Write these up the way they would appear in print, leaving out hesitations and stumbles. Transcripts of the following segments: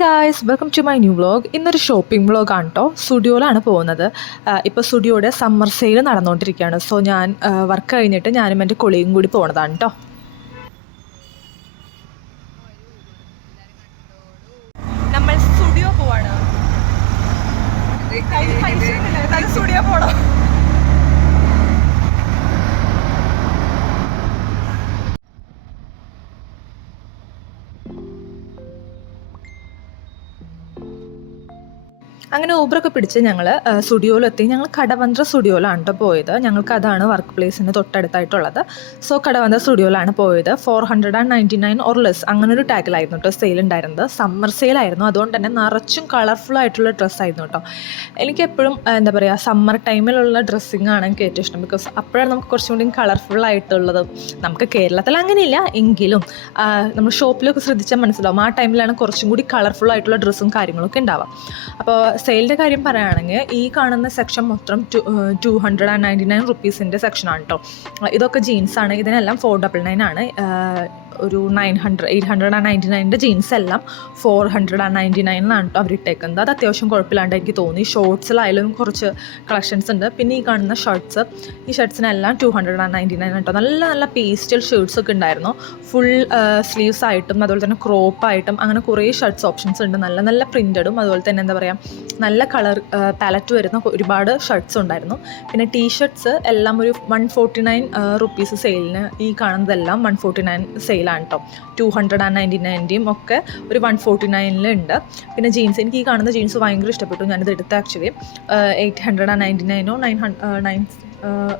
Guys, welcome to my new vlog. ഇന്നൊരു shopping വ്ളോഗാണ് കേട്ടോ. സ്റ്റുഡിയോയിലാണ് പോകുന്നത്. ഇപ്പോൾ സ്റ്റുഡിയോയുടെ സമ്മർ സെയിൽ നടന്നുകൊണ്ടിരിക്കുകയാണ്. സോ ഞാൻ വർക്ക് കഴിഞ്ഞിട്ട് ഞാനും എൻ്റെ കൊളീഗും കൂടി പോകുന്നതാണ് കേട്ടോ. നമ്മൾ സ്റ്റുഡിയോ പോവാണ്. സ്റ്റുഡിയോ പോകണം. അങ്ങനെ ഊബറൊക്കെ പിടിച്ച് ഞങ്ങൾ സ്റ്റുഡിയോയിലെത്തി. ഞങ്ങൾ കടവന്ത്ര സ്റ്റുഡിയോയിലാണ് കേട്ടോ പോയത്. ഞങ്ങൾക്ക് അതാണ് വർക്ക് പ്ലേസിന് തൊട്ടടുത്തായിട്ടുള്ളത്. സോ കടവന്ത്ര സ്റ്റുഡിയോയിലാണ് പോയത്. 499 ഓർ ലെസ് അങ്ങനെ ഒരു ടാഗിലായിരുന്നു കേട്ടോ സെയിൽ ഉണ്ടായിരുന്നത്. സമ്മർ സെയിലായിരുന്നു. അതുകൊണ്ട് തന്നെ നിറച്ചും കളർഫുൾ ആയിട്ടുള്ള ഡ്രസ്സായിരുന്നു കേട്ടോ. എനിക്കെപ്പോഴും എന്താ പറയുക, സമ്മർ ടൈമിലുള്ള ഡ്രസ്സിങ് ആണ് എനിക്ക് ഏറ്റവും ഇഷ്ടം. ബിക്കോസ് അപ്പോഴാണ് നമുക്ക് കുറച്ചും കൂടി കളർഫുൾ ആയിട്ടുള്ളത്. നമുക്ക് കേരളത്തിൽ അങ്ങനെയില്ല എങ്കിലും നമ്മൾ ഷോപ്പിലൊക്കെ ശ്രദ്ധിച്ചാൽ മനസ്സിലാവും, ആ ടൈമിലാണ് കുറച്ചും കൂടി കളർഫുൾ ആയിട്ടുള്ള ഡ്രസ്സും കാര്യങ്ങളൊക്കെ ഉണ്ടാവാം. അപ്പോൾ സെയിലിൻ്റെ കാര്യം പറയുകയാണെങ്കിൽ ഈ കാണുന്ന സെക്ഷൻ മൊത്തം 299 റുപ്പീസിൻ്റെ സെക്ഷനാണ് കേട്ടോ. ഇതൊക്കെ ജീൻസാണ്. ഇതിനെല്ലാം 499 ആണ്. ഒരു 899 ജീൻസ് എല്ലാം 499 കേട്ടോ അവർ ഇട്ടേക്കുന്നത്. അത് അത്യാവശ്യം കുഴപ്പമില്ലാണ്ട് എനിക്ക് തോന്നി. ഷോർട്സിലായാലും കുറച്ച് കളക്ഷൻസ് ഉണ്ട്. പിന്നെ ഈ കാണുന്ന ഷർട്ട്സ്, ഈ ഷർട്ട്സിനെല്ലാം 299 കേട്ടോ. നല്ല നല്ല പേസ്റ്റൽ ഷർട്ട്സ് ഒക്കെ ഉണ്ടായിരുന്നു. ഫുൾ സ്ലീവ്സ് ആയിട്ടും അതുപോലെ തന്നെ ക്രോപ്പായിട്ടും അങ്ങനെ കുറേ ഷർട്ട്സ് ഓപ്ഷൻസ് ഉണ്ട്. നല്ല നല്ല പ്രിൻറ്റഡും അതുപോലെ തന്നെ എന്താ പറയുക, നല്ല കളർ പാലറ്റ് വരുന്ന ഒരുപാട് ഷർട്ട്സ് ഉണ്ടായിരുന്നു. പിന്നെ ടീഷർട്ട്സ് എല്ലാം ഒരു 149 റുപ്പീസ് സെയിലിന്. ഈ കാണുന്നതെല്ലാം 149 സെയിലാണ് കേട്ടോ. 299ൻ്റെയും ഒക്കെ ഒരു 149 പിന്നെ ജീൻസ്, എനിക്ക് ഈ കാണുന്ന ജീൻസ് ഭയങ്കര ഇഷ്ടപ്പെട്ടു. ഞാനിത് എടുത്ത് ആക്ച്വലി 899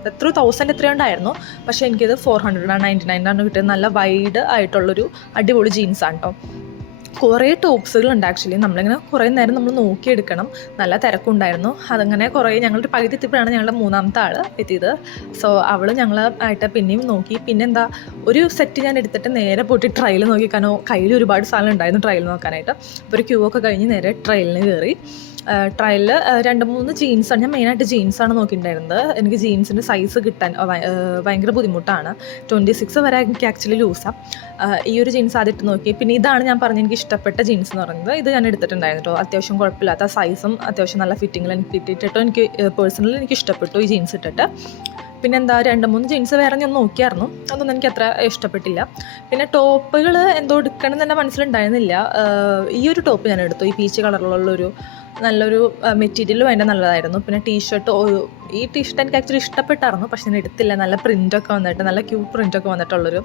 എത്ര 1000 എത്രയുണ്ടായിരുന്നു. പക്ഷേ എനിക്കിത് 499 കിട്ടിയത്. നല്ല വൈഡ് ആയിട്ടുള്ളൊരു അടിപൊളി ജീൻസാണ് കേട്ടോ. കുറേ ടോപ്സുകളുണ്ട് ആക്ച്വലി. നമ്മളിങ്ങനെ കുറേ നേരം നമ്മൾ നോക്കിയെടുക്കണം. നല്ല തിരക്കുണ്ടായിരുന്നു. അതങ്ങനെ കുറേ ഞങ്ങളുടെ പകുതി എത്തിയപ്പോഴാണ് ഞങ്ങളുടെ മൂന്നാമത്തെ ആൾ എത്തിയത്. സോ അവൾ ഞങ്ങളായിട്ട് പിന്നെയും നോക്കി. പിന്നെന്താ, ഒരു സെറ്റ് ഞാൻ എടുത്തിട്ട് നേരെ പോയിട്ട് ട്രയൽ നോക്കി. കാരണം കയ്യിൽ ഒരുപാട് സാധനം ഉണ്ടായിരുന്നു ട്രയൽ നോക്കാനായിട്ട്. അപ്പോൾ ഒരു ക്യൂ ഒക്കെ കഴിഞ്ഞ് നേരെ ട്രയലിന് കയറി. ട്രയലിൽ 2-3 ജീൻസാണ്. ഞാൻ മെയിനായിട്ട് ജീൻസാണ് നോക്കിയിട്ടുണ്ടായിരുന്നത്. എനിക്ക് ജീൻസിൻ്റെ സൈസ് കിട്ടാൻ ഭയങ്കര ബുദ്ധിമുട്ടാണ്. 26 വരെ എനിക്ക് ആക്ച്വലി ലൂസാണ്. ഈ ഒരു ജീൻസ് ആദ്യം ഇട്ട് നോക്കി. പിന്നെ ഇതാണ് ഞാൻ പറഞ്ഞത് എനിക്ക് ഇഷ്ടപ്പെട്ട ജീൻസ് എന്ന് പറയുന്നത്. ഇത് ഞാൻ എടുത്തിട്ടുണ്ടായിരുന്നു കേട്ടോ. അത്യാവശ്യം കുഴപ്പമില്ലാത്ത സൈസും അത്യാവശ്യം നല്ല ഫിറ്റിങ്ങിൽ എനിക്ക് കിട്ടിയിട്ടോ. എനിക്ക് പേഴ്സണലി എനിക്ക് ഇഷ്ടപ്പെട്ടു ഈ ജീൻസ് ഇട്ടിട്ട്. പിന്നെ എന്താ, 2-3 ജീൻസ് വേറെ ഞാൻ നോക്കിയായിരുന്നു. അതൊന്നും എനിക്ക് അത്ര ഇഷ്ടപ്പെട്ടില്ല. പിന്നെ ടോപ്പുകൾ എന്തോ എടുക്കണം എന്ന് എൻ്റെ മനസ്സിലുണ്ടായിരുന്നില്ല. ഈ ഒരു ടോപ്പ് ഞാൻ എടുത്തു. ഈ പീച്ച് കളറിലുള്ളൊരു നല്ലൊരു മെറ്റീരിയലും അതിൻ്റെ നല്ലതായിരുന്നു. പിന്നെ ടീഷർട്ട്, ഈ ടീഷർട്ട് എനിക്ക് ആക്ച്വലി ഇഷ്ടപ്പെട്ടായിരുന്നു. പക്ഷേ ഞാൻ എടുത്തില്ല. നല്ല പ്രിൻ്റൊക്കെ വന്നിട്ട്, നല്ല ക്യൂട്ട് പ്രിൻ്റൊക്കെ വന്നിട്ടുള്ളൊരു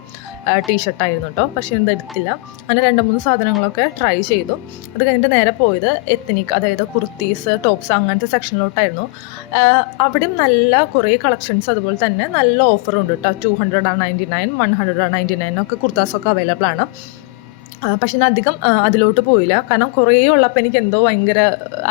ടീഷർട്ടായിരുന്നു കേട്ടോ. പക്ഷേ ഇത് എടുത്തില്ല. അങ്ങനെ 2-3 സാധനങ്ങളൊക്കെ ട്രൈ ചെയ്തു. അത് കഴിഞ്ഞിട്ട് നേരെ പോയത് എത്നിക്, അതായത് കുർത്തീസ്, ടോപ്സ് അങ്ങനത്തെ സെക്ഷനിലോട്ടായിരുന്നു. അവിടെയും നല്ല കുറേ കളക്ഷൻസ്, അതുപോലെ തന്നെ നല്ല ഓഫറുണ്ട് കേട്ടോ. 299 199 ഒക്കെ കുർത്താസൊക്കെ അവൈലബിൾ ആണ്. പക്ഷെ ഞാൻ അധികം അതിലോട്ട് പോയില്ല. കാരണം കുറേ ഉള്ളപ്പോൾ എനിക്ക് എന്തോ ഭയങ്കര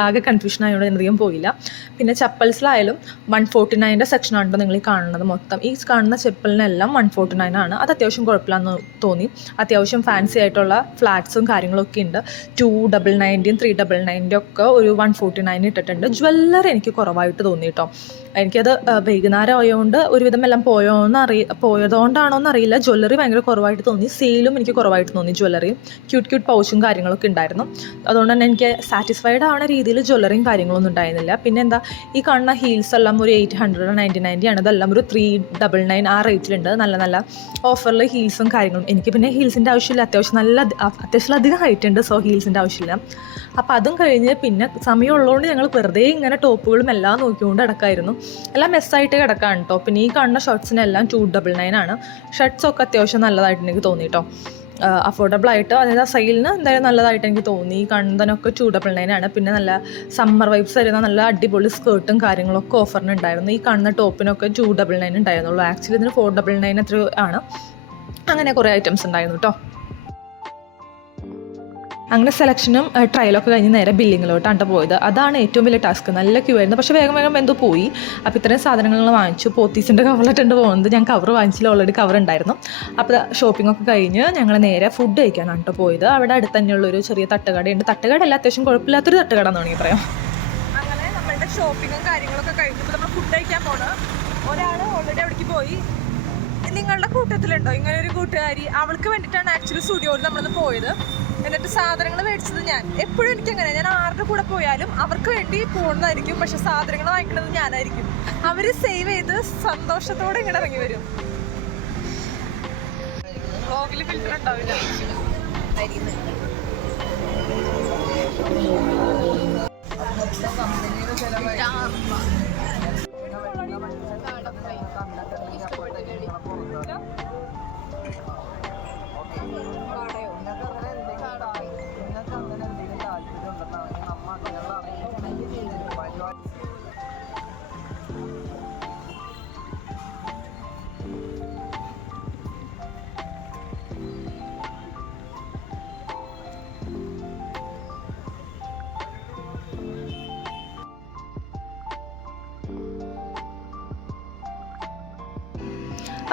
ആകെ കൺഫ്യൂഷൻ ആയതുകൊണ്ട് ഞാൻ അധികം പോയില്ല. പിന്നെ ചപ്പൽസിലായാലും 149 സെക്ഷനാണല്ലോ നിങ്ങൾ ഈ കാണുന്നത് മൊത്തം. ഈ കാണുന്ന ചപ്പലിനെല്ലാം 149 ആണ്. അത് അത്യാവശ്യം കുഴപ്പമില്ലാന്ന് തോന്നി. അത്യാവശ്യം ഫാൻസി ആയിട്ടുള്ള ഫ്ലാറ്റ്സും കാര്യങ്ങളൊക്കെ ഉണ്ട്. 299 399 ഒക്കെ ഒരു 149 ഇട്ടിട്ടുണ്ട്. ജ്വല്ലറി എനിക്ക് കുറവായിട്ട് തോന്നി കേട്ടോ. എനിക്കത് വൈകുന്നേരം ആയതുകൊണ്ട് ഒരുവിധം എല്ലാം പോയതുകൊണ്ടാണോ എന്നറിയില്ല. ജ്വല്ലറി ഭയങ്കര കുറവായിട്ട് തോന്നി. സെയിലും എനിക്ക് കുറവായിട്ട് തോന്നി. ജ്വല്ലറിയും ക്യൂട്ട് പൗച്ചും കാര്യങ്ങളൊക്കെ ഉണ്ടായിരുന്നു. അതുകൊണ്ട് തന്നെ എനിക്ക് സാറ്റിസ്ഫൈഡ് ആവുന്ന രീതിയിൽ ജ്വല്ലറിയും കാര്യങ്ങളൊന്നും ഉണ്ടായിരുന്നില്ല. പിന്നെ എന്താ, ഈ കാണുന്ന ഹീൽസ് എല്ലാം ഒരു 899 ആണ്. അതെല്ലാം ഒരു 399 ആ റേറ്റിലുണ്ട്. നല്ല നല്ല ഓഫറിൽ ഹീൽസും കാര്യങ്ങളും. എനിക്ക് പിന്നെ ഹീൽസിൻ്റെ ആവശ്യമില്ല. അത്യാവശ്യം അധികം ഹൈറ്റ് ഉണ്ട്. സോ ഹീൽസിൻ്റെ ആവശ്യമില്ല. അപ്പോൾ അതും കഴിഞ്ഞ് പിന്നെ സമയമുള്ളതുകൊണ്ട് ഞങ്ങൾ വെറുതെ ഇങ്ങനെ ടോപ്പുകളും എല്ലാം നോക്കിക്കൊണ്ട് കിടക്കായിരുന്നു. എല്ലാം മെസ്സായിട്ട് കിടക്കാണ് കേട്ടോ. പിന്നെ ഈ കാണുന്ന ഷർട്ട്സിനെല്ലാം 299 ആണ്. ഷർട്ട്സൊക്കെ അത്യാവശ്യം നല്ലതായിട്ട് എനിക്ക് തോന്നി കേട്ടോ. അഫോർഡബിളായിട്ട്, അതായത് സെയിലിന് എന്തായാലും നല്ലതായിട്ട് എനിക്ക് തോന്നി. ഈ കാണുന്നതിനൊക്കെ 299 ആണ്. പിന്നെ നല്ല സമ്മർ വൈബ്സ് വരുന്ന നല്ല അടിപൊളി സ്കേർട്ടും കാര്യങ്ങളൊക്കെ ഓഫറിന് ഉണ്ടായിരുന്നു. ഈ കാണുന്ന ടോപ്പിനൊക്കെ 299 ഉണ്ടായിരുന്നുള്ളൂ. ആക്ച്വലി ഇതിന് 499 എത്ര ആണ്. അങ്ങനെ കുറേ ഐറ്റംസ് ഉണ്ടായിരുന്നു കേട്ടോ. അങ്ങനെ സെലക്ഷനും ട്രയലൊക്കെ കഴിഞ്ഞ് നേരെ ബില്ലിങ്ങിലോട്ടാണ് പോയത്. അതാണ് ഏറ്റവും വലിയ ടാസ്ക്. നല്ല ക്യൂ ആയിരുന്നു. പക്ഷേ വേഗം എന്തോ പോയി. അപ്പോൾ ഇത്രയും സാധനങ്ങൾ വാങ്ങിച്ചു. പോത്തീസിൻ്റെ കവറിലിട്ടുണ്ട് പോകുന്നത്. ഞാൻ കവർ വാങ്ങിച്ചില്ല, ഓൾറെഡി കവർ ഉണ്ടായിരുന്നു. അപ്പോൾ ഷോപ്പിംഗ് ഒക്കെ കഴിഞ്ഞ് ഞങ്ങൾ നേരെ ഫുഡ് കഴിക്കാനാണ് കേട്ടോ പോയത്. അവിടെ അടുത്ത് തന്നെയുള്ളൊരു ചെറിയ തട്ടുകടയുണ്ട്. തട്ടുകടയല്ല, അത്യാവശ്യം കുഴപ്പമില്ലാത്തൊരു തട്ടുകട എന്ന് വേണമെങ്കിൽ പറയാം. അങ്ങനെ നമ്മളുടെ ഷോപ്പിങ്ങും കാര്യങ്ങളൊക്കെ കഴിഞ്ഞപ്പോൾ നമ്മൾ ഫുഡ് കഴിക്കാൻ പോകണം. ഒരാൾ ഓൾറെഡി അവിടേക്ക് പോയി. നിങ്ങളുടെ കൂട്ടത്തിലുണ്ടോ ഇങ്ങനെ ഒരു കൂട്ടുകാരി? അവൾക്ക് വേണ്ടിയിട്ടാണ് ആക്ച്വലി സ്റ്റുഡിയോയിൽ നമ്മളിന്ന് പോയത്. എന്നിട്ട് സാധനങ്ങൾ മേടിച്ചത് ഞാൻ. എപ്പോഴും എനിക്കങ്ങനെ, ഞാൻ ആരുടെ കൂടെ പോയാലും അവർക്ക് വേണ്ടി പോകുന്നതായിരിക്കും, പക്ഷെ സാധനങ്ങൾ വാങ്ങിക്കുന്നത് ഞാനായിരിക്കും. അവർ സേവ് ചെയ്ത് സന്തോഷത്തോടെ ഇങ്ങനെ ഇറങ്ങി വരും. വ്ളോഗിൽ ഫിൽറ്റർ ഉണ്ടാവില്ല.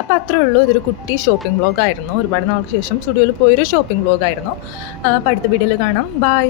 അപ്പോൾ അത്രേ ഉള്ളൂ. ഇതൊരു കുട്ടി ഷോപ്പിംഗ് വ്ളോഗായിരുന്നു. ഒരുപാട് നാൾക്ക് ശേഷം സ്റ്റുഡിയോയിൽ പോയൊരു ഷോപ്പിംഗ് വ്ളോഗായിരുന്നു. അപ്പോൾ അടുത്ത വീഡിയോയിൽ കാണാം. ബൈ.